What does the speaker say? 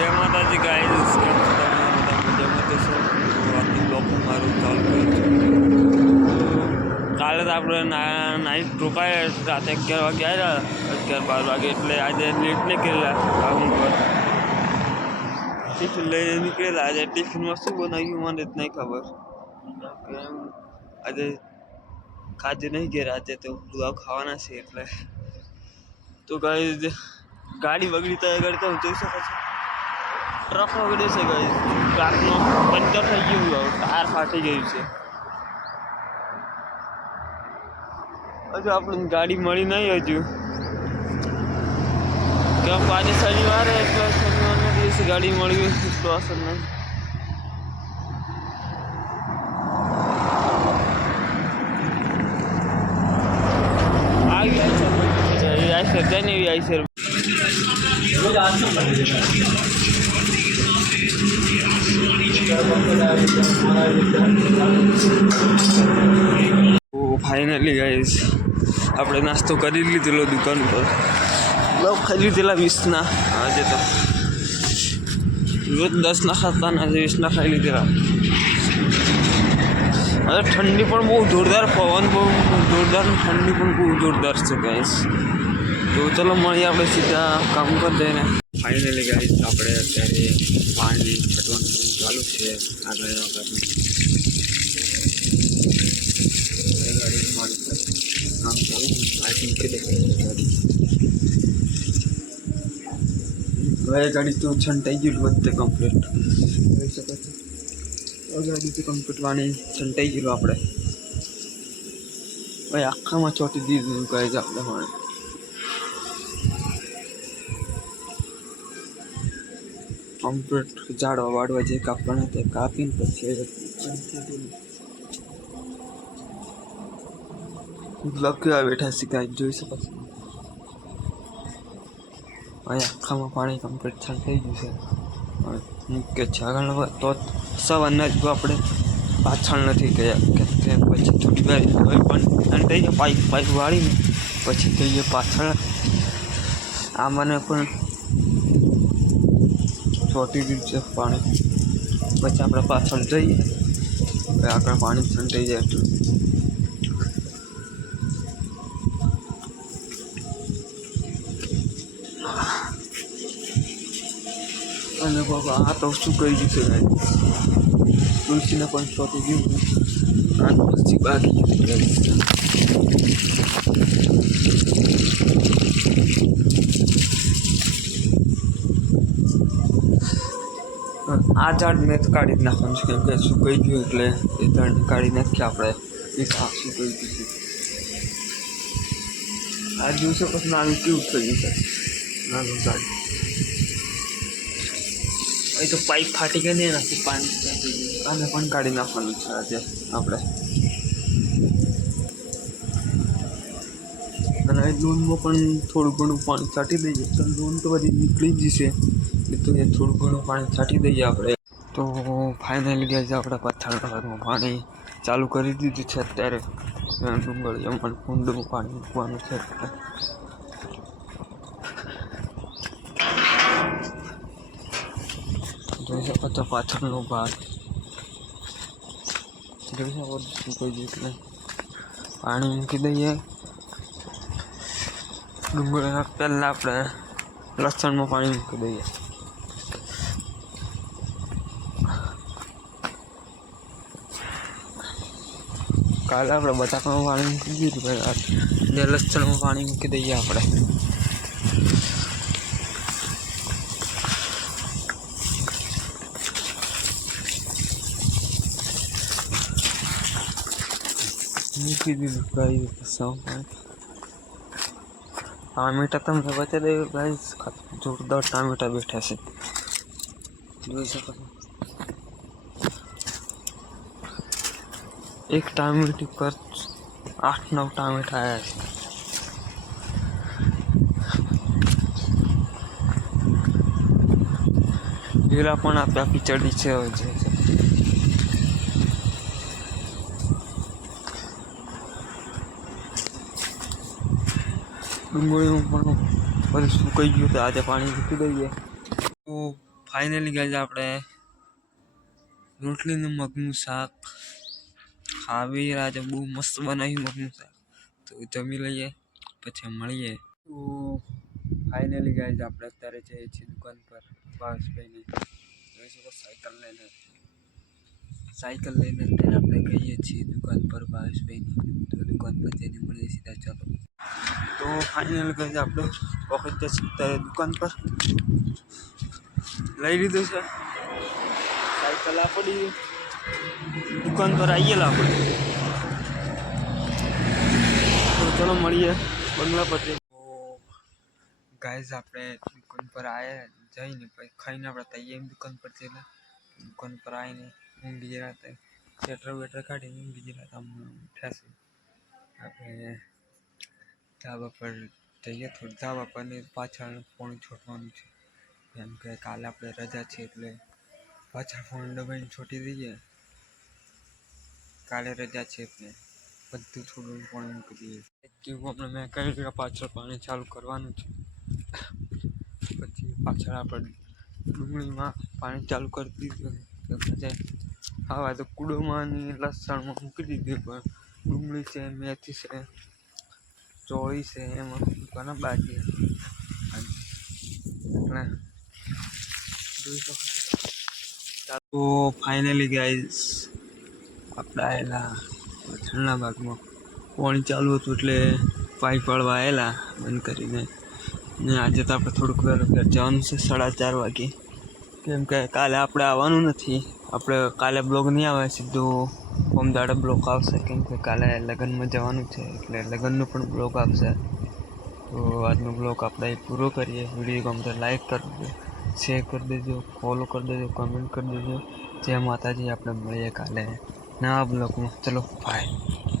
જય માતાજી ગાઈસ કેમ છો તમે બધા મજામાં તો છો તો આજનું બ્લોગ મારું ચાલુ કર્યું છે કાલે તો આપણે ના નાઈટ રોકાયા રાતે અગિયાર વાગે આવ્યા અગિયાર બાર વાગે એટલે આજે લેટ નીકળેલા રાઉન્ડ પર ટિફિન લઈને નીકળેલા આજે ટિફિનમાં શું બનાવ્યું મને જ નહીં ખબર કેમ આજે ખાધું નહીં ગયા આજે તો બધું ખાવાના છે એટલે તો ગાઈસ ગાડી બગડી તો આગળ તો જોઈ શકો છો ટ્રક બગડ્યો છે ગઈ ટ્રકનો પંચર થઈ ગયું ટાયર ફાટી ગયું છે. હજુ આપણને ગાડી મળી નહીં હજુ. કેમ આજે શનિવારે એટલે શનિવારના દિવસે ગાડી મળી એટલો અસર નહીં. આવી આવી છે જઈને આવી આવી ઓ ફાઇનલી ગાઈસ આપણે નાસ્તો કરી લીધેલો દુકાન પર. લવ ખાઈ લીધેલા વીસના. આજે તો રોજ દસના ખાતા ને આજે વીસના ખાઈ લીધેલા. હવે ઠંડી પણ બહુ જોરદાર, પવન બહુ જોરદાર ને ઠંડી પણ બહુ જોરદાર છે ગાઈસ તો ચલો, મળીએ આપણે સીધા કામ પર જઈને. ફાઇનલી ગાઈસ આપણે અત્યારે પાણી છટવાનું ચાલુ છે આગળ વખત કામ ચાલુ પાઇપિંગ કરી હવે ગાડી તો છંટાઈ ગયું બધે કમ્પ્લીટ જોઈ શકો છો હવે ગાડી તો કમ્પ્લીટ પાણી છંટાઈ ગયેલું આપણે ભાઈ આખામાં ચોટી દીધું કહે છે આપણે પાણી કમ્પ્લીટ ઝાડવા વાડવા જે કાપવાના તે કાપીને પછી લખ્યા બેઠા શીખાય જોઈ શકો અહીંયા અહીં આખામાં પાણી કમ્પ્લીટ થઈ ગયું છે. મુખ્ય છે આગળ તો સવારના જ આપણે પાછળ નથી ગયા. કે પછી થોડી વાર હવે પણ છંટાઈ ગયા પાઇપ પાઇપ વાળીને પછી જઈએ પાછળ. આ મને પણ ચોટી ગયું છે પાણી પછી આપણે પાછળ જઈએ હવે આગળ પાણી છંટાઈ જાય એટલું અને બાબા આ તો શું કરી દીધું છે ગાઈ તુલસીને પણ ચોટી ગયું આ તુલસી બાકી આ ઝાડ મેં કાઢી જ નાખવાનું છે, કેમ સુકાઈ ગયું એટલે એ ઝાડને કાઢી નાખીએ આપણે. એ આ સુકાઈ ગયું છે આ દિવસે પછી નાનું કેવું થઈ ગયું છે? નાનું ઝાડ એ તો પાઇપ ફાટી ગઈ ને એનાથી પાણી આને પણ કાઢી નાખવાનું છે આજે આપણે. અને લોનમાં પણ થોડું ઘણું પાણી છાંટી દઈએ. તો લોન તો બધી નીકળી જ જશે. તો એ થોડું ઘણું પાણી છાંટી દઈએ આપણે. તો ફાઇનલી ગયા આપણે પથ્થરમાં પાણી ચાલુ કરી દીધું છે અત્યારે. ડુંગળ જમવાનું કુંડમાં પાણી મૂકવાનું છે જોઈ શકો તો પાછળનો ભાગ. જોઈ શકો સુકાઈ ગયું એટલે. પાણી મૂકી દઈએ. ડુંગળીના પહેલાં આપણે લસણમાં પાણી મૂકી દઈએ. કાલે આપણે બટાકામાં પાણી મૂકી દીધું પહેલાં ને લસણમાં પાણી મૂકી દઈએ આપણે મૂકી દીધું ગાઈ સૌ ટામેટા તમને બતાવી દઉં ગાઈસ જોરદાર ટામેટા બેઠા છે જોઈ શકો એક ટામેટી પર આઠ નવ ટામેટા આવ્યા છે. પેલા પણ આપ્યા ખીચડી છે હવે જે ડુંગળીનું પણ બધું સુકાઈ ગયું તો આજે પાણી મૂકી દઈએ. તો ફાઇનલી ગાઈઝ આપણે રોટલીનું મગનું શાક ખાવી આજે બહુ મસ્ત બનાવ્યું મગનું શાક તો જમી લઈએ પછી મળીએ તો ફાઇનલી ગાઈઝ આપણે અત્યારે જઈએ છીએ દુકાન પર ભાવેશભાઈની જોઈ શકો સાયકલ લઈને સાયકલ લઈને અત્યારે આપણે ગઈએ છીએ દુકાન પર ભાવેશભાઈની તો દુકાન પર જઈને મળીએ સીધા ચાલો તો ફાઇનલ ગાઈઝ આપણે વખત જશે અત્યારે દુકાન પર લઈ લીધું છે સાયકલ આપણી દુકાન પર આવીએલા આપણે તો ચલો મળીએ બંગલા પર જઈને. તો ગાઈઝ આપણે દુકાન પર આવ્યા જઈને પછી ખાઈને આપણે તૈયાર દુકાન પર જઈને દુકાન પર આવીને ઊંઘી ગયા હતા સ્વેટર વેટર કાઢીને ઊંઘી ગયા હતા હમણાં ઉઠ્યા છે આપણે ધાબા પર જઈએ થોડું ધાબા પર ને પાછળ ફોન છોડવાનું છે કેમ કે કાલે આપણે રજા છે એટલે પાછળ ફોન દબાઈને છોટી દઈએ કાલે રજા છે એટલે બધું થોડું પાણી મૂકી દઈએ. આપણે મેં કહ્યું કે પાછળ પાણી ચાલુ કરવાનું છે. પછી પાછળ આપણે ડુંગળીમાં પાણી ચાલુ કરી દીધું. પછી હવે તો કુડોમાં લસણમાં મૂકી દીધું પણ ડુંગળી છે, મેથી છે, ચોળી છે, એમાં મૂકવાના બાકી એટલે. તો ફાઇનલી ગાઈઝ આપણે આવેલા પાછળના ભાગમાં પાણી ચાલુ હતું એટલે પાઇપ વાળવા આવેલા બંધ કરીને. ને આજે તો આપણે થોડુંક વેર ઘર જવાનું છે, સાડા ચાર વાગે. કેમ કે કાલે આપણે આવવાનું નથી. આપણે કાલે બ્લોગ નહીં આવે, સીધું હોમદાડે બ્લોગ આવશે. કેમ કે કાલે લગ્નમાં જવાનું છે, એટલે લગ્નનો પણ બ્લોગ આવશે. તો આજનો બ્લોગ આપણે પૂરો કરીએ. વીડિયો ગમતો લાઈક કરી દેજો, શેર કરી દેજો, ફોલો કરી દેજો, કમેન્ટ કરી દેજો. જય માતાજી, આપણે મળીએ કાલે. નવા બ્લોગમાં ચલો બાય